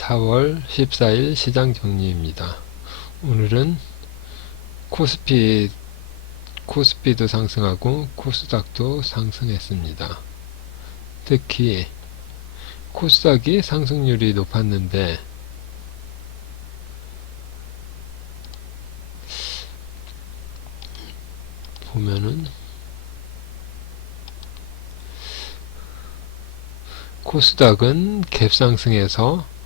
4월 14일 시장 정리입니다. 오늘은 코스피, 코스피도 상승하고 코스닥도 상승했습니다. 특히 코스닥이 상승률이 높았는데 보면은 코스닥은 갭상승해서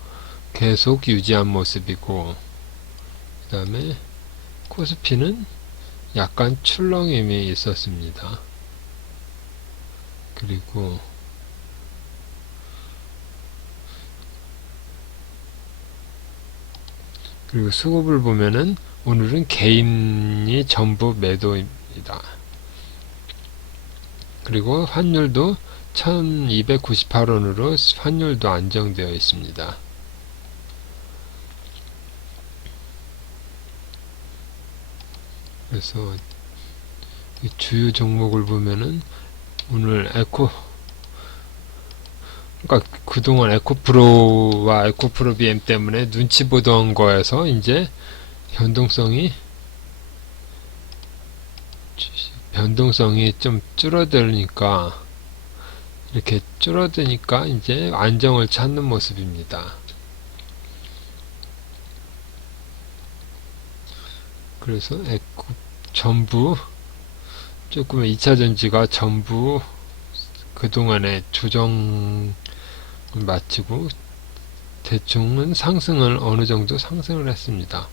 계속 유지한 모습이고 그 다음에 코스피는 약간 출렁임이 있었습니다. 그리고 그리고 수급을 보면은 오늘은 개인이 전부 매도입니다. 그리고 환율도 1298원으로 환율도 안정되어 있습니다. 그래서 이 주요 종목을 보면은 오늘 에코 그러니까 그동안 에코프로와 에코프로 BM 때문에 눈치 보던 거에서 이제 변동성이 변동성이 좀 줄어들니까 이렇게 줄어드니까 이제 안정을 찾는 모습입니다. 그래서 에코 전부 조금 2차 전지가 전부 그동안의 조정을 마치고 대충은 상승을 어느 정도 상승을 했습니다.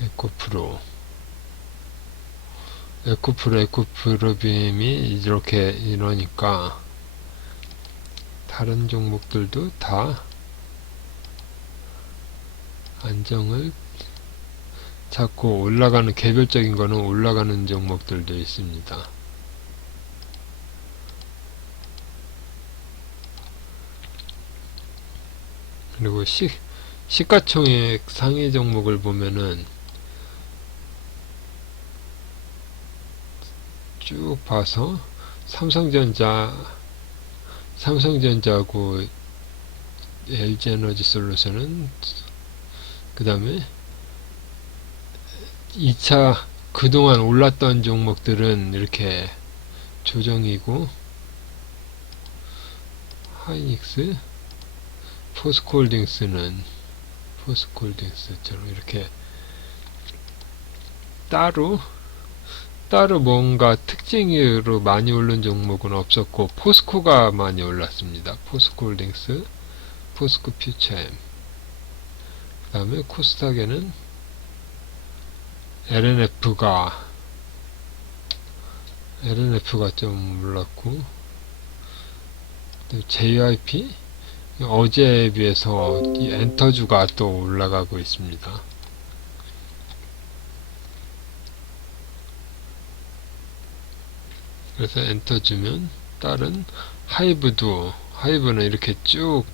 에코프로 에코프로 에코프로 BM이 이렇게 이러니까 다른 종목들도 다 안정을 자꾸 올라가는 개별적인 거는 올라가는 종목들도 있습니다. 그리고 시, 시가총액 상위 종목을 보면은 쭉 봐서 삼성전자 삼성전자하고 LG에너지 솔루션은 그 다음에 2차 그동안 올랐던 종목들은 이렇게 조정이고 하이닉스 포스코홀딩스는 포스코홀딩스처럼 이렇게 따로 따로 뭔가 특징으로 많이 오른 종목은 없었고 포스코가 많이 올랐습니다. 포스코홀딩스, 포스코 퓨처엠 그 다음에 코스닥에는 LNF가 LNF가 좀 올랐고 JYP 어제에 비해서 이 엔터주가 또 올라가고 있습니다. 그래서 엔터 주면 다른 하이브도 하이브는 이렇게 쭉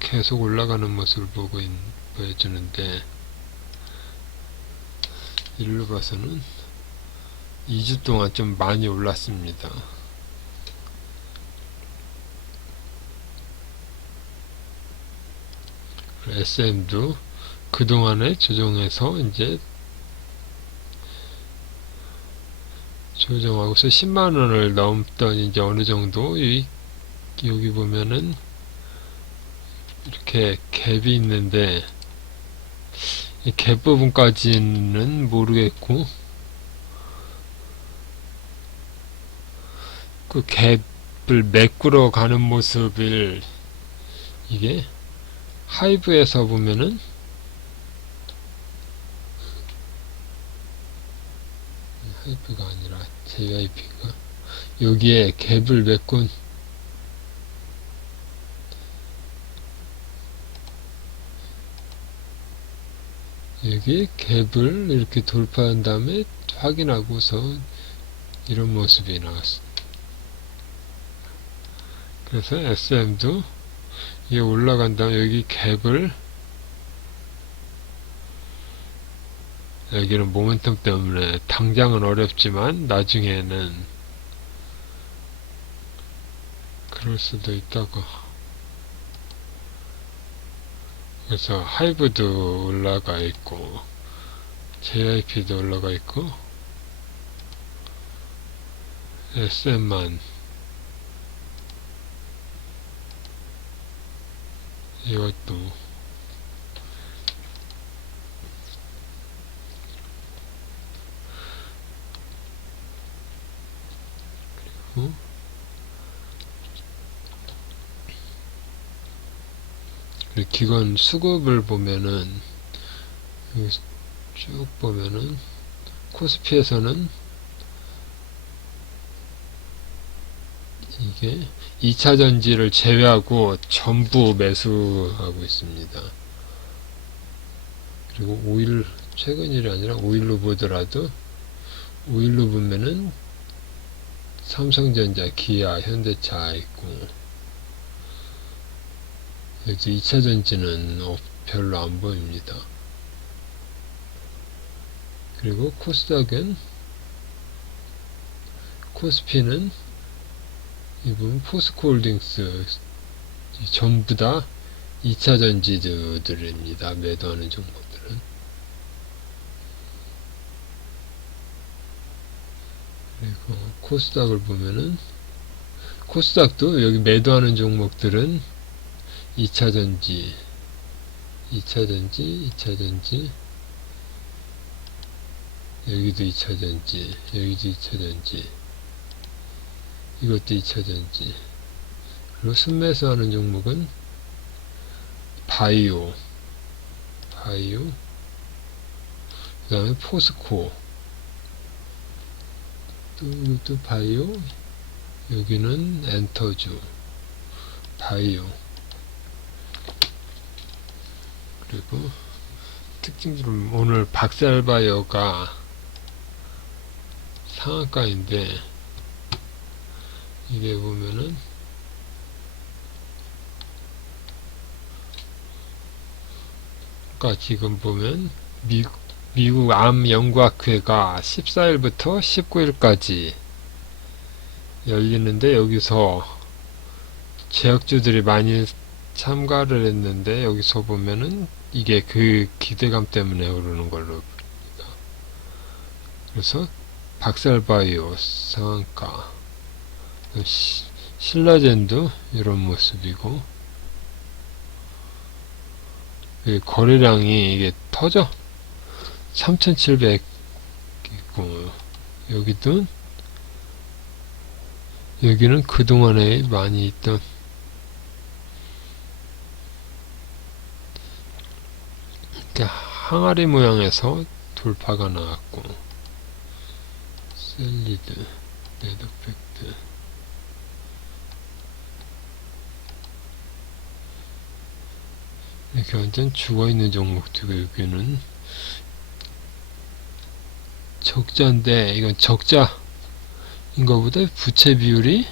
계속 올라가는 모습을 보고 있, 보여주는데 일로 봐서는 2주 동안 좀 많이 올랐습니다. SM도 그동안에 조정해서 이제 조정하고서 10만원을 넘던 이제 어느 정도 이 여기 보면은 이렇게 갭이 있는데 이갭 부분까지는 모르겠고 그 갭을 메꾸러 가는 모습을 이게 하이브에서 보면은 하이브가 아니라 JYP가? 여기에 갭을 메꾼 여기 갭을 이렇게 돌파한 다음에 확인하고서 이런 모습이 나왔습니다. 그래서 SM도 이게 올라간 다음에 여기 갭을 여기는 모멘텀 때문에 당장은 어렵지만 나중에는 그럴 수도 있다고 그래서 하이브도 올라가 있고 JIP도 올라가 있고 SM만. 이것도. 그리고 그리고 기관 수급을 보면은 쭉 보면은 코스피에서는 이게 2차 전지를 제외하고 전부 매수하고 있습니다. 그리고 5일 최근 일이 아니라 5일로 보더라도 5일로 보면은 삼성전자, 기아, 현대차 있고 여기 2차 전지는 어, 별로 안 보입니다. 그리고 코스닥은 코스피는 이 부분 포스코홀딩스 이 전부 다 2차 전지들입니다. 매도하는 종목들은 그리고 코스닥을 보면은 코스닥도 여기 매도하는 종목들은 2차 전지 2차 전지 2차 전지 여기도 2차 전지 여기도 2차 전지 이것도 2차 전지. 그리고 순매수 하는 종목은 바이오 바이오 그 다음에 포스코. 또 이것도 바이오 여기는 엔터주 바이오 그리고 특징들은 오늘 박살바이오가 상한가인데 이게 보면은 아까 지금 보면 미, 미국 암 연구학회가 14일부터 19일까지 열리는데 여기서 제약주들이 많이 참가를 했는데 여기서 보면은 이게 그 기대감 때문에 오르는 걸로 봅니다. 그래서 박살바이오 상한가 시- 신라젠도 이런 모습이고 이 거래량이 이게 터져 3700 있고 여기도 여기는 그동안에 많이 있던 이렇게 항아리 모양에서 돌파가 나왔고 셀리드 네드팩트 이렇게 완전 죽어있는 종목들고 여기는 적자인데 이건 적자인 것보다 부채 비율이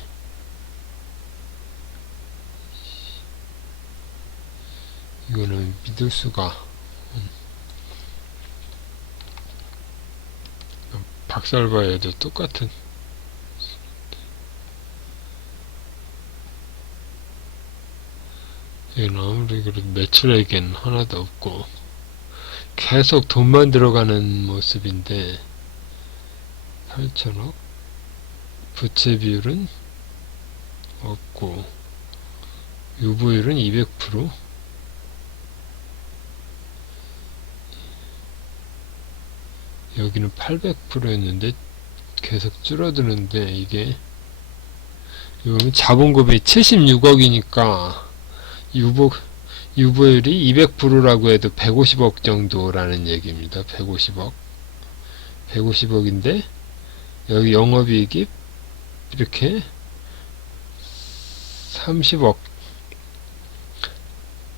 이거는 믿을 수가 음. 박살바에도 똑같은. 이건 아무리 그래도 매출액엔 하나도 없고 계속 돈만 들어가는 모습인데 8천억? 부채 비율은 없고 유보율은 200% 여기는 800%였는데 계속 줄어드는데 이게 이거는 자본금이 76억이니까 유보 유보율이 200%라고 해도 150억 정도라는 얘기입니다. 150억. 150억인데 여기 영업이익이 이렇게 30억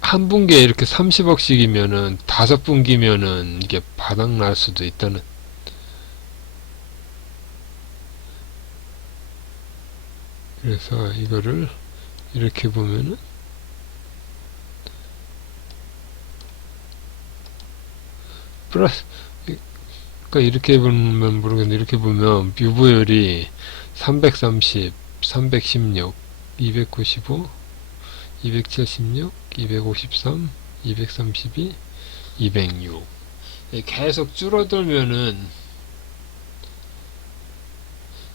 한 분기에 이렇게 30억씩이면은 다섯 분기면은 이게 바닥 날 수도 있다는 그래서 이거를 이렇게 보면은 플러스 그러니까 이렇게 보면 모르겠는데 이렇게 보면 뷰보율이 330, 316, 295, 276, 253, 232, 206. 예, 계속 줄어들면은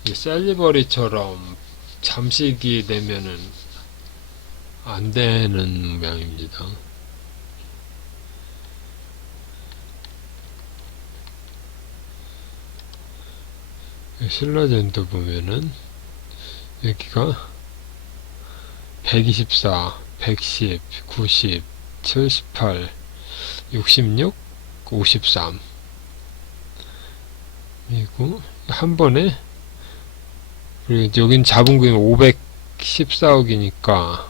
이 셀리버리처럼 잠식이 되면은 안 되는 모양입니다. 신라젠도 보면은 여기가 124, 110, 90, 78, 66, 53 그리고 한 번에 그리고 여긴 자본금이 514억이니까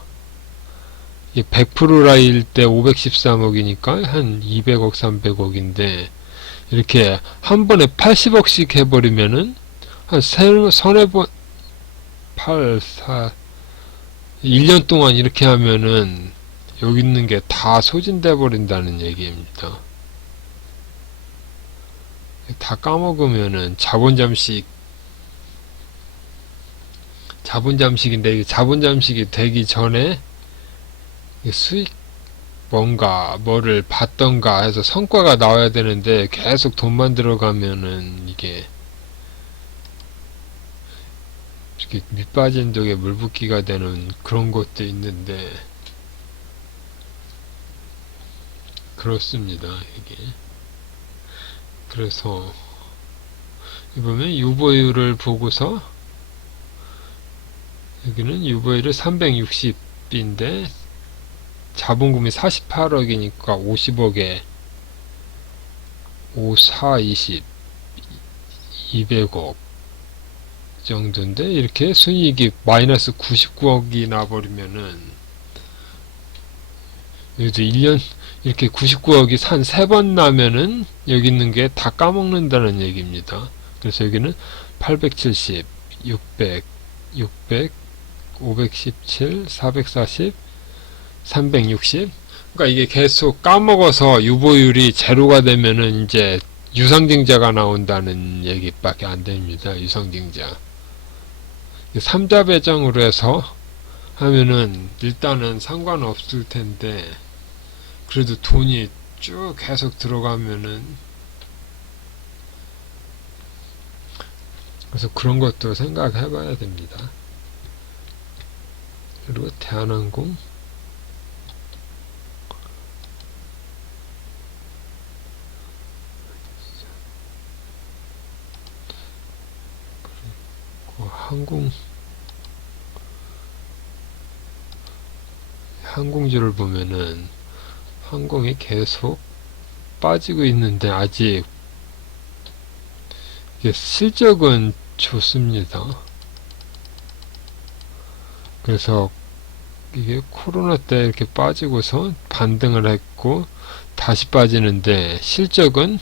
이게 100%라일 때 513억이니까 한 200억, 300억인데 이렇게 한 번에 80억씩 해버리면은 한 세, 서너 번 8, 4 1년 동안 이렇게 하면은 여기 있는 게 다 소진돼 버린다는 얘기입니다. 다 까먹으면은 자본 잠식 자본 잠식인데 자본 잠식이 되기 전에 이 수익 뭔가 뭐를 받던가 해서 성과가 나와야 되는데 계속 돈만 들어가면은 이게 이렇게 밑빠진 독에 물 붓기가 되는 그런 것도 있는데 그렇습니다 이게. 그래서 이 보면 유보율을 보고서 여기는 유보율이 360인데 자본금이 48억이니까 50억에 5, 4, 20 200억 정도인데 이렇게 순이익이 마이너스 99억이 나버리면은 여기도 1년 이렇게 99억이 한 3번 나면은 여기 있는 게 다 까먹는다는 얘기입니다. 그래서 여기는 870, 600, 600, 517, 440, 360 그러니까 이게 계속 까먹어서 유보율이 제로가 되면은 이제 유상증자가 나온다는 얘기밖에 안 됩니다. 유상증자. 3자 배정으로 해서 하면은 일단은 상관없을 텐데 그래도 돈이 쭉 계속 들어가면은 그래서 그런 것도 생각해 봐야 됩니다. 그리고 대한항공 항공 항공주를 보면은 항공이 계속 빠지고 있는데 아직 실적은 좋습니다. 그래서 이게 코로나 때 이렇게 빠지고서 반등을 했고 다시 빠지는데 실적은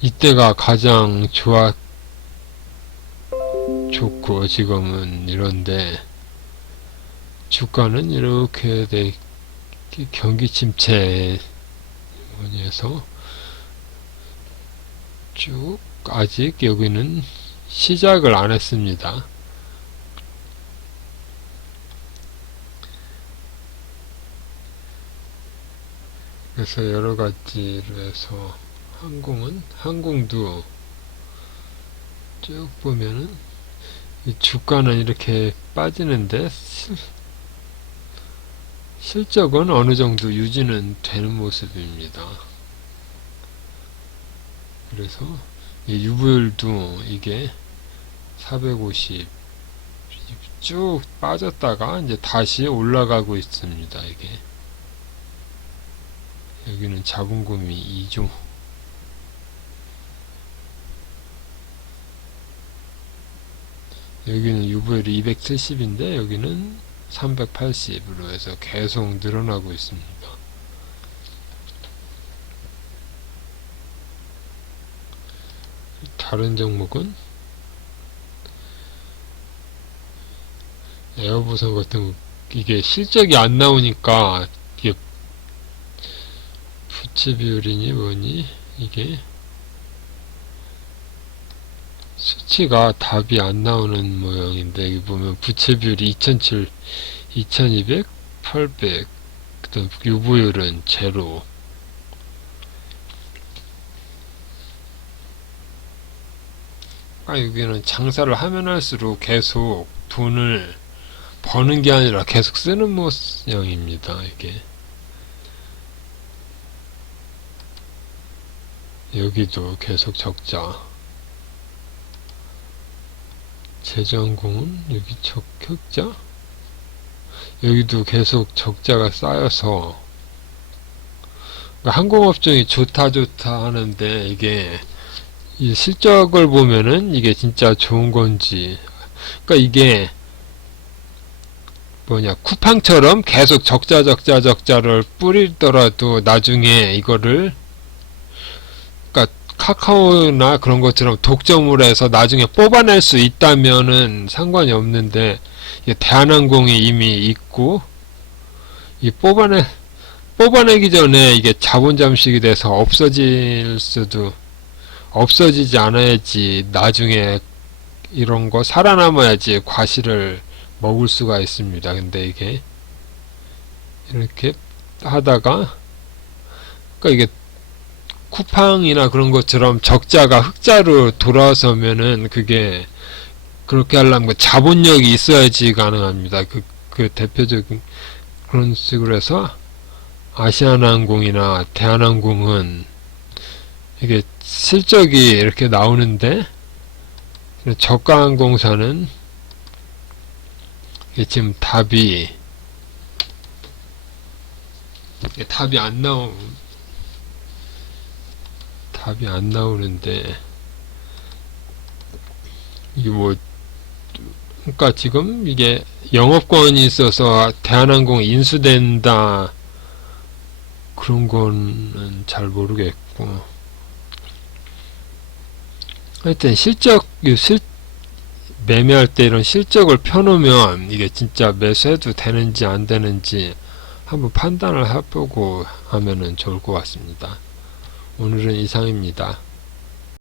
이때가 가장 좋아 좋고 지금은 이런데 주가는 이렇게 돼 경기 침체 원에서 쭉 아직 여기는 시작을 안 했습니다. 그래서 여러 가지로 해서 항공은 항공도 쭉 보면은 이 주가는 이렇게 빠지는데 실, 실적은 어느 정도 유지는 되는 모습입니다. 그래서 이 유보율도 이게 450 쭉 빠졌다가 이제 다시 올라가고 있습니다. 이게 여기는 자본금이 2조 여기는 유보율이 270인데 여기는 380으로 해서 계속 늘어나고 있습니다. 다른 종목은 에어부산 같은 거 이게 실적이 안 나오니까 이게 부채 비율이니 뭐니 이게 수치가 답이 안 나오는 모양인데 여기 보면 부채 비율이 2007, 2200, 800, 그다음 유보율은 제로. 아, 여기는 장사를 하면 할수록 계속 돈을 버는 게 아니라 계속 쓰는 모양입니다. 이게 여기도 계속 적자. 재정공은 여기 적 흑자. 여기도 계속 적자가 쌓여서 항공업종이 좋다 좋다 하는데 이게 이 실적을 보면은 이게 진짜 좋은 건지 그러니까 이게 뭐냐 쿠팡처럼 계속 적자 적자 적자를 뿌리더라도 나중에 이거를 그러니까 카카오나 그런 것처럼 독점을 해서 나중에 뽑아낼 수 있다면은 상관이 없는데 대한항공이 이미 있고 이 뽑아내 뽑아내기 전에 이게 자본 잠식이 돼서 없어질 수도 없어지지 않아야지 나중에 이런 거 살아남아야지 과실을 먹을 수가 있습니다. 근데 이게 이렇게 하다가 그러니까 이게 쿠팡이나 그런 것처럼 적자가 흑자로 돌아서면은 그게 그렇게 하려면 그 자본력이 있어야지 가능합니다. 그, 그 대표적인 그런 식으로 해서 아시아나항공이나 대한항공은 이게 실적이 이렇게 나오는데 저가항공사는 이게 지금 답이 답이 안 나오 답이 안 나오는데. 이게 뭐 그러니까 지금 이게 영업권이 있어서 대한항공 인수된다. 그런 거는 잘 모르겠고. 하여튼 실적 이실 매매할 때 이런 실적을 펴놓으면 이게 진짜 매수해도 되는지 안 되는지 한번 판단을 해보고 하면은 좋을 것 같습니다. 오늘은 이상입니다.